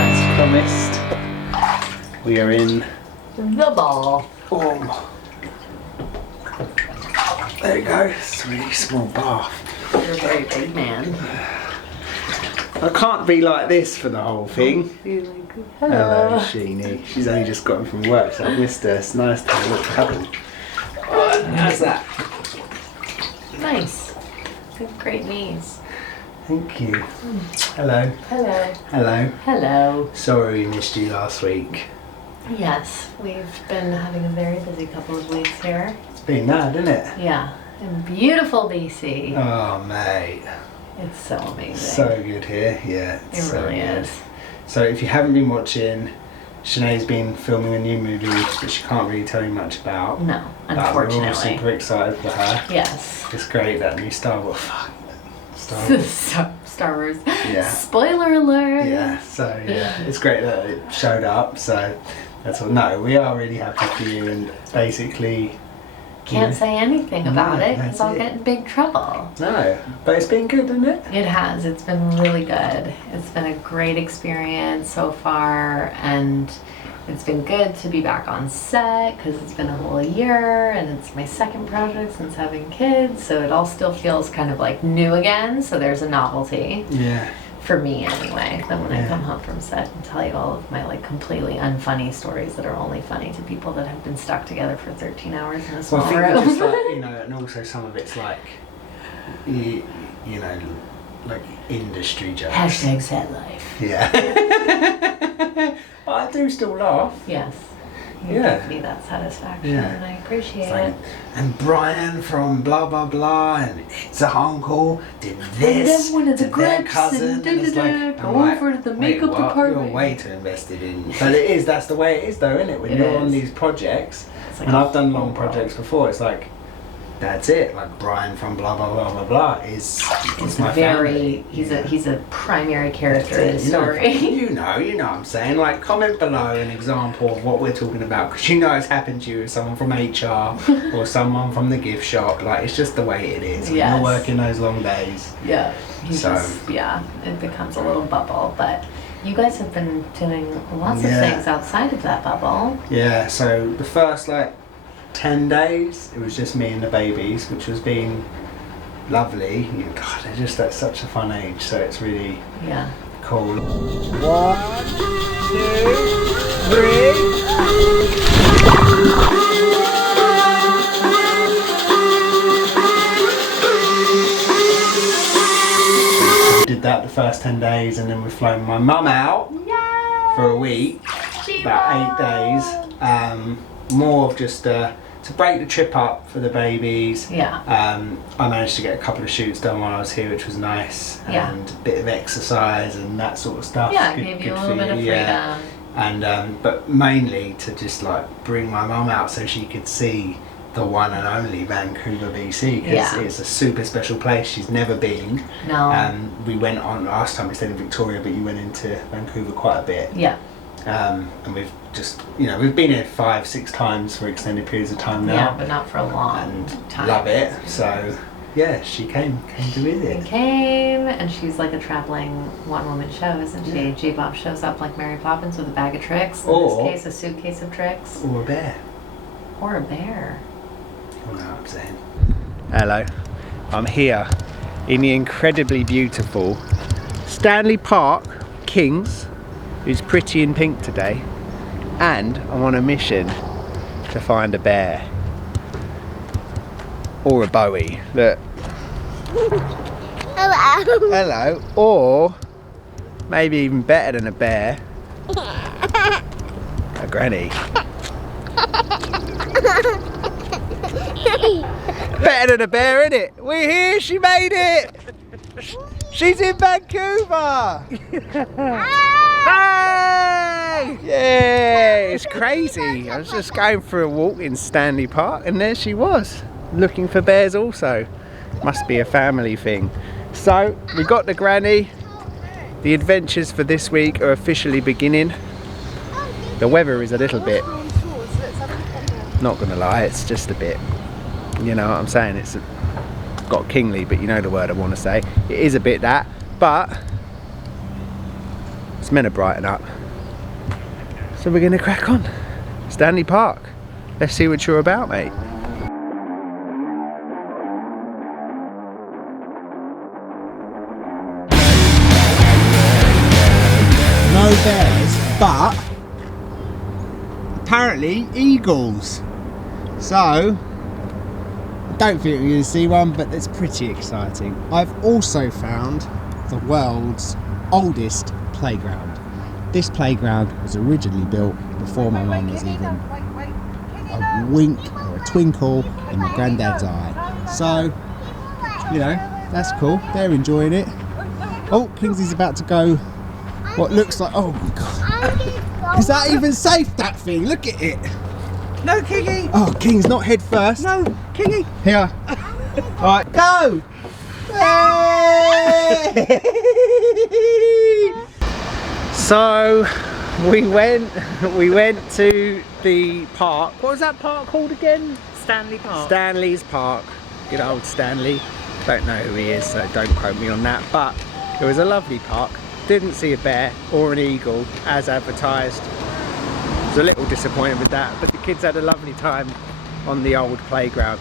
As promised, we are in the ball. Oh, there you go. It's a really small bath. You're a very big man. I can't be like this for the whole thing. Hello. Hello, Shenae. She's only just gotten from work, so I've missed her. It's nice to have a little cuddle. How's that? Nice. Good, great knees. Thank you. Hello. Hello. Hello. Hello. Sorry we missed you last week. Yes, we've been having a very busy couple of weeks here. It's been mad, isn't it? Yeah, in beautiful BC. Oh, mate. It's so amazing. So good here. Yeah, it's it so really good. is. So if you haven't been watching, Shenae's been filming a new movie that she can't really tell you much about. No, But we're all unfortunately. super excited for her. Yes. It's great, that new Star Wars. Star Wars. Star Wars. Yeah. Spoiler alert. Yeah, so yeah, it's great that it showed up. So that's all. No, we are really happy for you, and basically Can't say anything about it because that's I'll it. get in big trouble. No, but it's been good, isn't it? It has. It's been really good. It's been a great experience so far, and it's been good to be back on set because it's been a whole year, and it's my second project since having kids, so it all still feels kind of like new again. So there's a novelty Yeah. for me anyway. Then when I Yeah. come home from set and tell you all of my like completely unfunny stories that are only funny to people that have been stuck together for 13 hours in a small Well, I think room. it's just like, you know, and also some of it's like, you know, like industry jokes. Hashtag sad life. Yeah. But I do still laugh. Yes. You Yeah. give me that satisfaction, Yeah. and I appreciate It's like, it. and Brian from blah blah blah, and it's a uncle did And this then one of the to their grips cousin, and and it's like, da-da-da, I'm go like, over to the wait, makeup what? department. You're way too invested in, but it is. That's the way it is, though, isn't it? When It you're on is. these projects, It's like and a I've done whole long world. projects before. It's like, that's it. Like Brian from blah blah blah blah blah is my family. He's a primary character in the That's it, you know. story. You know what I'm saying. Like, comment below an example of what we're talking about, because you know it's happened to you with someone from HR or someone from the gift shop. Like, it's just the way it is. When Yes. you're working those long days. Yeah. He's So- just, yeah, it becomes a little bubble, but you guys have been doing lots of Yeah. things outside of that bubble. Yeah. So the first 10 days, it was just me and the babies, which has been lovely. God, they're just at such a fun age, so it's really Yeah. cool. 1, 2, 3. Did that the first 10 days, and then we've flown my mum out for a week, about 8 days. More of just to break the trip up for the babies. Yeah. I managed to get a couple of shoots done while I was here, which was nice, Yeah. and a bit of exercise and that sort of stuff. Yeah, it Good- gave you a good little for bit of you, yeah. freedom. And but mainly to just bring my mum out so she could see the one and only Vancouver, BC, because Yeah. it's a super special place. She's never been. No. We went on last time we stayed in Victoria, but you went into Vancouver quite a bit. Yeah. And we've just, we've been here 5-6 times for extended periods of time Yeah, now, but not for a long and time. love it. So yeah, she came to She visit. came, and she's like a traveling one-woman show, isn't she? G-Bob shows up like Mary Poppins with a bag of tricks. In Or- this case, a suitcase of tricks. Or a bear. Or a bear. You know what I'm saying. Hello, I'm here in the incredibly beautiful Stanley Park, Kings, who's pretty in pink today, and I'm on a mission to find a bear. Or a Bowie. Look. Hello. Hello. Or maybe even better than a bear, a granny. Better than a bear, isn't it? We're here, she made it! She's in Vancouver! Hey! Yeah, it's crazy. I was just going for a walk in Stanley Park, and there she was, looking for bears also. Must be a family thing. So, we got the granny. The adventures for this week are officially beginning. The weather is a little bit, not gonna lie, it's just a bit, you know what I'm saying, it's got kingly, but you know the word I want to say. It is a bit that, but it's meant to brighten up. So we're going to crack on. Stanley Park. Let's see what you're about, mate. No bears, but apparently eagles. So I don't think we're going to see one, but it's pretty exciting. I've also found the world's oldest playground. This playground was originally built before my mum was even a wink or a twinkle in my granddad's eye. So, you know, that's cool. They're enjoying it. Oh, Kingsley's about to go what looks like, oh my god. Is that even safe, that thing? Look at it. No, Kingy! Oh, King's not head first. No, Kingy! Here. Alright, go! Hey! So we went to the park. What was that park called again? Stanley Park. Stanley's Park. Good old Stanley. Don't know who he is, so don't quote me on that. But it was a lovely park. Didn't see a bear or an eagle as advertised. Was a little disappointed with that, but the kids had a lovely time on the old playground.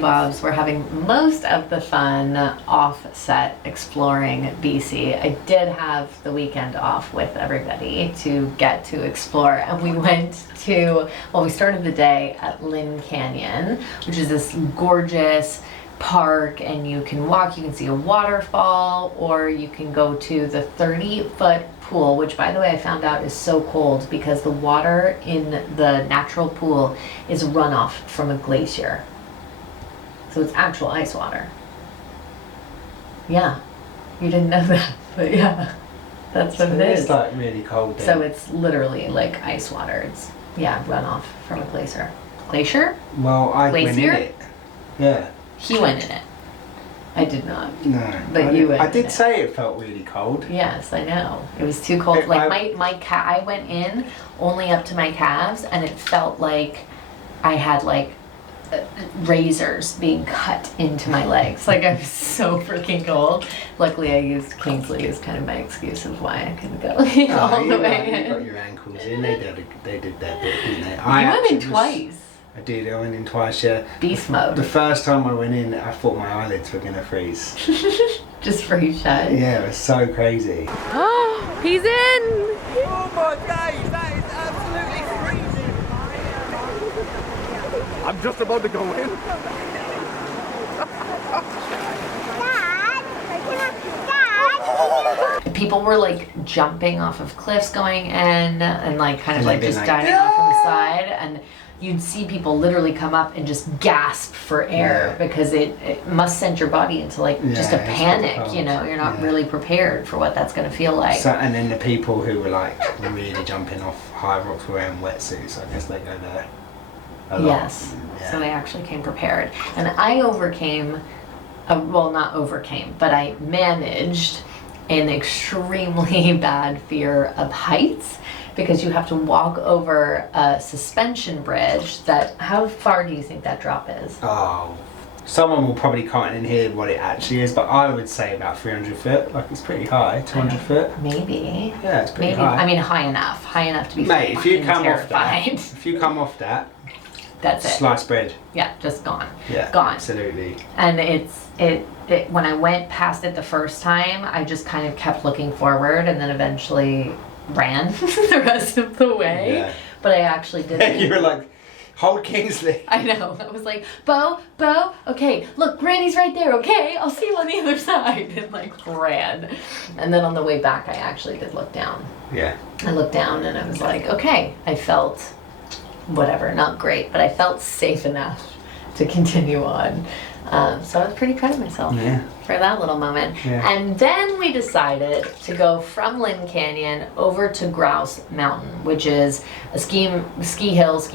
Bobs were having most of the fun offset exploring BC. I did have the weekend off with everybody to get to explore, and we went to, well, we started the day at Lynn Canyon, which is this gorgeous park, and you can walk, you can see a waterfall, or you can go to the 30-foot pool, which by the way I found out is so cold because the water in the natural pool is runoff from a glacier. So it's actual ice water. Yeah, you didn't know that, but yeah, that's what it is. It's like really cold then. So it's literally like ice water. It's, yeah, runoff from a glacier. Glacier? Well, I went in Glacier? it. Yeah. He went in it. I did not. No. But you went I in did it. say it felt really cold. Yes, I know. It was too cold. Like I went in only up to my calves, and it felt like I had like razors being cut into my legs. Like I was so freaking cold. Luckily I used Kingsley as kind of my excuse of why I couldn't go all the way in. You got your ankles in. They did their bit, didn't they? You went in twice. I did. I went in twice, yeah. Beast mode. The first time I went in, I thought my eyelids were gonna freeze. Just freeze shut. Yeah, it was so crazy. Oh, he's in! Oh my days, that is absolutely freezing! I'm just about to go in. People were like jumping off of cliffs going in, and like kind of like just like, diving off from the side, and you'd see people literally come up and just gasp for air because it must send your body into like just a panic, you know, you're not really prepared for what that's going to feel like. So, and then the people who were like really jumping off high rocks were wearing wetsuits. I guess they go there a lot. Yes, so they actually came prepared. And I overcame, well not overcame, but I managed an extremely bad fear of heights, because you have to walk over a suspension bridge that, how far do you think that drop is? Oh, someone will probably comment in here what it actually is, but I would say about 300 foot. Like it's pretty high, 200 foot. Maybe. Yeah, it's pretty Maybe. high. I mean, high enough to be Mate, if you come terrified. if you come off that, that's it. sliced bread. Yeah, just gone. Yeah, gone. Absolutely. And it when I went past it the first time, I just kind of kept looking forward, and then eventually ran the rest of the way. Yeah. But I actually did. You were like, Hold Kingsley. I know. I was like, Bo, okay, look, Granny's right there, okay? I'll see you on the other side. And like ran. And then on the way back, I actually did look down. Yeah. I looked down and I was like, okay, I felt whatever, not great, but I felt safe enough to continue on. So I was pretty proud of myself for that little moment. Yeah. And then we decided to go from Lynn Canyon over to Grouse Mountain, which is a ski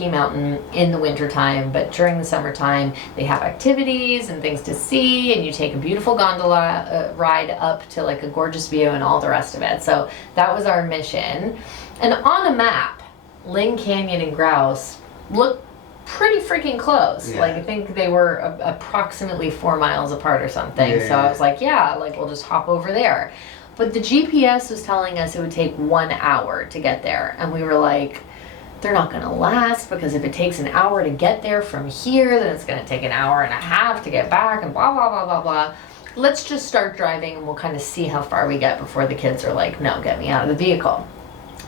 mountain in the wintertime, but during the summertime they have activities and things to see, and you take a beautiful gondola ride up to like a gorgeous view and all the rest of it. So that was our mission. And on a map, Lynn Canyon and Grouse look pretty freaking close. Yeah. Like I think they were approximately 4 miles apart or something. Yeah. So I was like, yeah, like we'll just hop over there. But the GPS was telling us it would take 1 hour to get there. And we were like, they're not going to last, because if it takes an hour to get there from here, then it's going to take an hour and a half to get back and blah, blah, blah, blah, blah. Let's just start driving and we'll kind of see how far we get before the kids are like, no, get me out of the vehicle.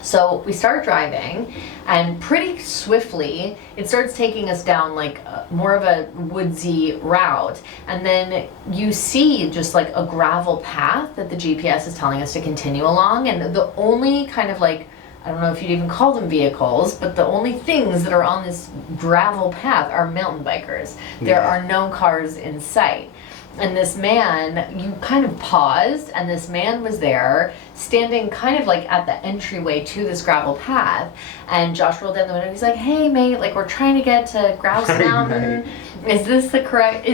So we start driving, and pretty swiftly it starts taking us down like more of a woodsy route, and then you see just like a gravel path that the GPS is telling us to continue along, and the only kind of like, I don't know if you'd even call them vehicles, but the only things that are on this gravel path are mountain bikers. There are no cars in sight. And this man, you kind of paused, and this man was there, standing kind of like at the entryway to this gravel path. And Josh rolled down the window. He's like, "Hey, mate, like we're trying to get to Grouse Mountain. Is this the correct?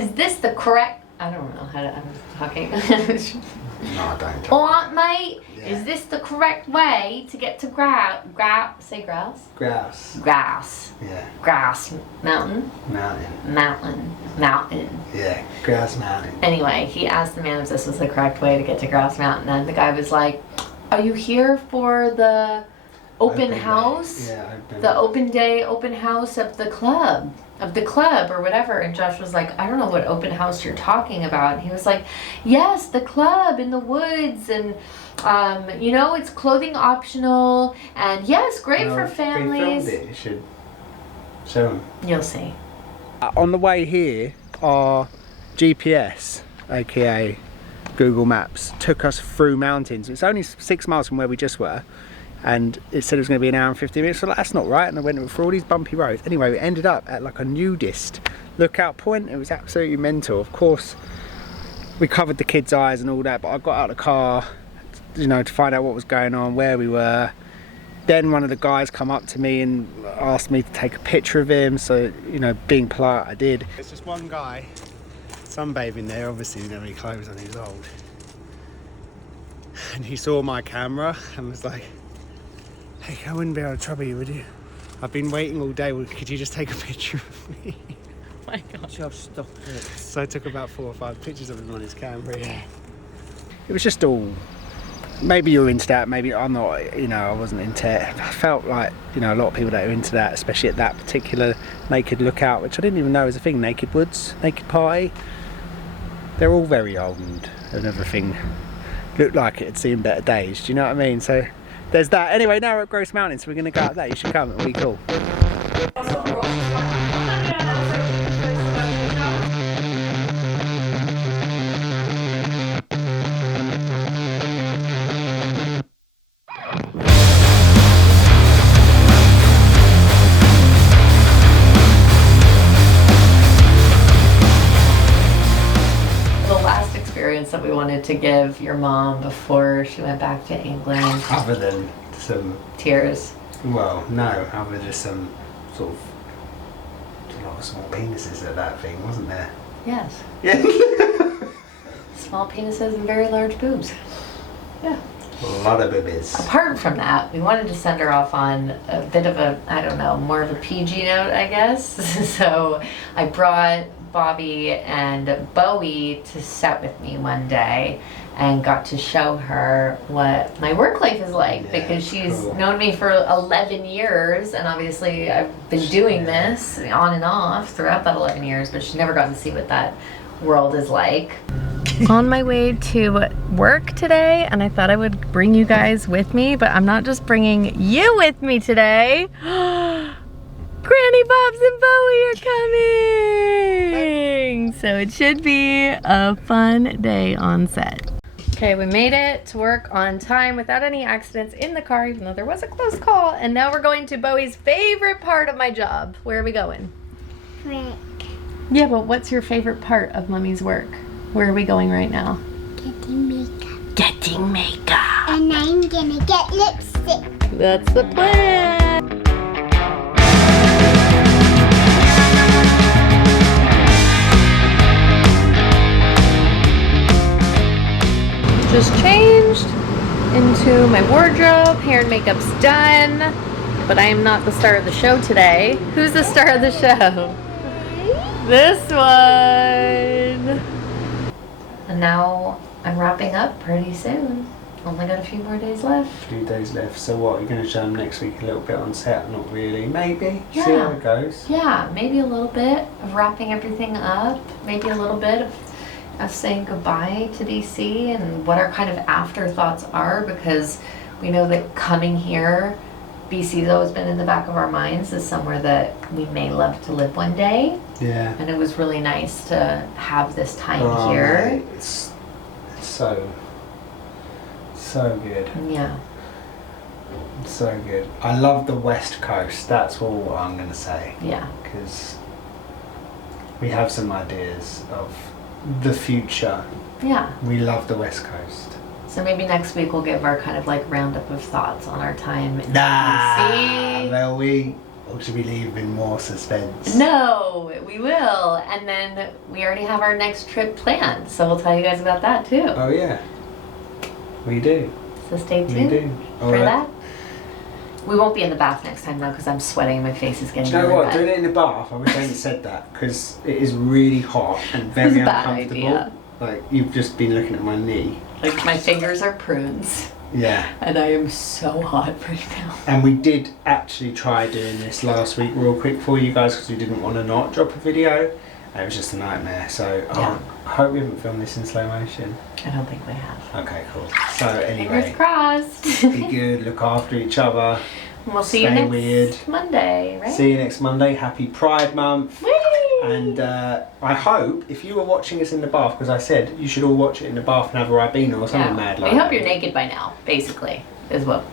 I don't know how to. I'm talking. No, don't. What, mate? Yeah. Is this the correct way to get to Grouse? Say Grouse. Grouse. Grouse. Yeah. Grouse Mountain. Mountain. Yeah. Grouse Mountain. Anyway, he asked the man if this was the correct way to get to Grouse Mountain, and the guy was like, "Are you here for the open house? Yeah, The open house of the club or whatever?" And Josh was like, "I don't know what open house you're talking about." And he was like, "Yes, the club in the woods, and you know, it's clothing optional, and yes, great for families." They filmed it. You should show them. You'll see. On the way here, our GPS, aka Google Maps, took us through mountains. It's only 6 miles from where we just were, and it said it was going to be an hour and 50 minutes. So like, that's not right. And I went through all these bumpy roads. Anyway, we ended up at like a nudist lookout point. It was absolutely mental. Of course, we covered the kids' eyes and all that, but I got out of the car, you know, to find out what was going on, where we were. Then one of the guys come up to me and asked me to take a picture of him, so, you know, being polite, I did. There's just one guy sunbathing there, obviously he didn't have any clothes on, he was old. And he saw my camera and was like, "Hey, I wouldn't be able to trouble you, would you? I've been waiting all day, could you just take a picture of me?" My God. Just stop it. So I took about 4 or 5 pictures of him on his camera, yeah. It was just all, maybe you're into that, maybe I'm not, you know, I wasn't into it. I felt like, you know, a lot of people that are into that, especially at that particular naked lookout, which I didn't even know was a thing, naked woods, naked party. They're all very old and everything looked like it had seen better days, do you know what I mean? So there's that. Anyway, now we're at Grouse Mountain, so we're going to go up there. You should come, it'll be cool. That we wanted to give your mom before she went back to England. Other than some tears. Well, no, other than just some sort of a lot of small penises at that thing, wasn't there? Yes. Yeah. Small penises and very large boobs. Yeah. A lot of boobies. Apart from that, we wanted to send her off on a bit of a, I don't know, more of a PG note, I guess. So I brought Bobby and Bowie to set with me one day and got to show her what my work life is like, because she's known me for 11 years, and obviously I've been doing this on and off throughout that 11 years, but she's never gotten to see what that world is like. On my way to work today, and I thought I would bring you guys with me, but I'm not just bringing you with me today. Granny Bobs and Bowie are coming! So it should be a fun day on set. Okay, we made it to work on time without any accidents in the car, even though there was a close call. And now we're going to Bowie's favorite part of my job. Where are we going? Work. Yeah, but what's your favorite part of Mommy's work? Where are we going right now? Getting makeup. Getting makeup. And I'm gonna get lipstick. That's the plan. Just changed into my wardrobe. Hair and makeup's done. But I am not the star of the show today. Who's the star of the show? This one. And now I'm wrapping up pretty soon. Only got a few more days left. A few days left. So what, you're going to show them next week a little bit on set? Not really. Maybe. Yeah. See how it goes. Yeah, maybe a little bit of wrapping everything up. Maybe a little bit of us saying goodbye to DC and what our kind of afterthoughts are, because we know that coming here, BC's always been in the back of our minds as somewhere that we may love to live one day. Yeah. And it was really nice to have this time here. Mate, it's so good. Yeah. It's so good. I love the West Coast. That's all I'm going to say. Yeah. Because we have some ideas of the future. Yeah. We love the West Coast. So maybe next week we'll give our kind of like roundup of thoughts on our time in DC. Will we? Or should we leave in more suspense? No, we will. And then we already have our next trip planned. So we'll tell you guys about that too. Oh yeah. We do. So stay We tuned do. for that. We won't be in the bath next time though, because I'm sweating and my face is getting Do you know really what? red. Doing it in the bath, I wish I hadn't said that, because it is really hot and It's very a bad uncomfortable. idea. Like, you've just been looking at my knee. Like my fingers are prunes. Yeah. And I am so hot right now. And we did actually try doing this last week real quick for you guys, because we didn't want to not drop a video. It was just a nightmare. So Yeah. I hope we haven't filmed this in slow motion. I don't think we have. Okay, cool. So Fingers anyway, crossed. be good, look after each other. We'll see you Stay next weird. Monday, right? See you next Monday. Happy Pride Month. Whee! And I hope, if you were watching us in the bath, because I said you should all watch it in the bath and have a Ribena or something mad like We that. hope you're naked by now, basically, is what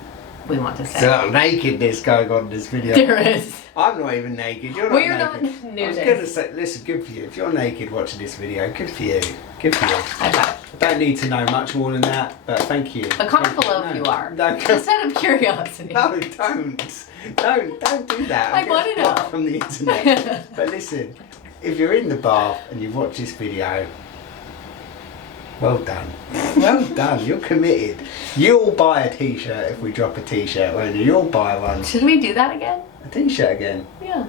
we want to say. There's nakedness going on in this video. There is. I'm not even naked. You're not We're naked. not I was nudists. going to say, listen, good for you. If you're naked watching this video, good for you. Good for you. High five. I don't need to know much more than that, but thank you. But comment Thank below No, if you are. No, Just out of curiosity. no, don't do that. I I'll get want to know. blocked from the internet. But listen, if you're in the bath and you've watched this video, well done. Well done. You're committed. You'll buy a t-shirt if we drop a t-shirt, won't you? You'll buy one. Should we do that again? A t-shirt again. Yeah.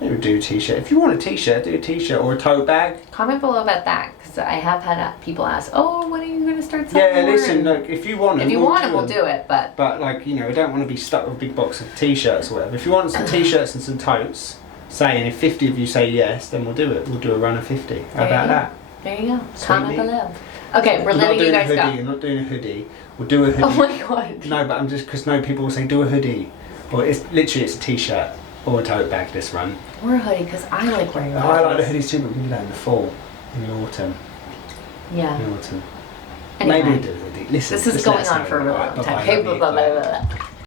Maybe do a t-shirt. If you want a t-shirt, do a t-shirt or a tote bag. Comment below about that, because I have had people ask, "Oh, when are you going to start selling Yeah, more?" listen, And look, if you want them, if you we'll want do them, we'll them. do it. But But like, you know, we don't want to be stuck with a big box of t-shirts or whatever. If you want some t-shirts and some totes, saying if 50 of you say yes, then we'll do it. We'll do a run of 50. How There about you go. that? there you go. Sweet Comment meat. below. Okay, we're I'm not letting you doing a guys hoodie. go. I'm not doing a hoodie. We'll do a hoodie. Oh my god. No, but I'm just, because no people will say do a hoodie. Well, it's literally, it's a t-shirt or a tote bag this run. Or a hoodie, because I like wearing hoodies. I like the hoodies too, but we can do that in the fall, in the autumn. Yeah. In the autumn. Anyway. Maybe we'll do a hoodie. Listen, This is just going let us on know. for a really Alright, long time. bye-bye, Okay, love you. blah, blah, blah, blah, blah.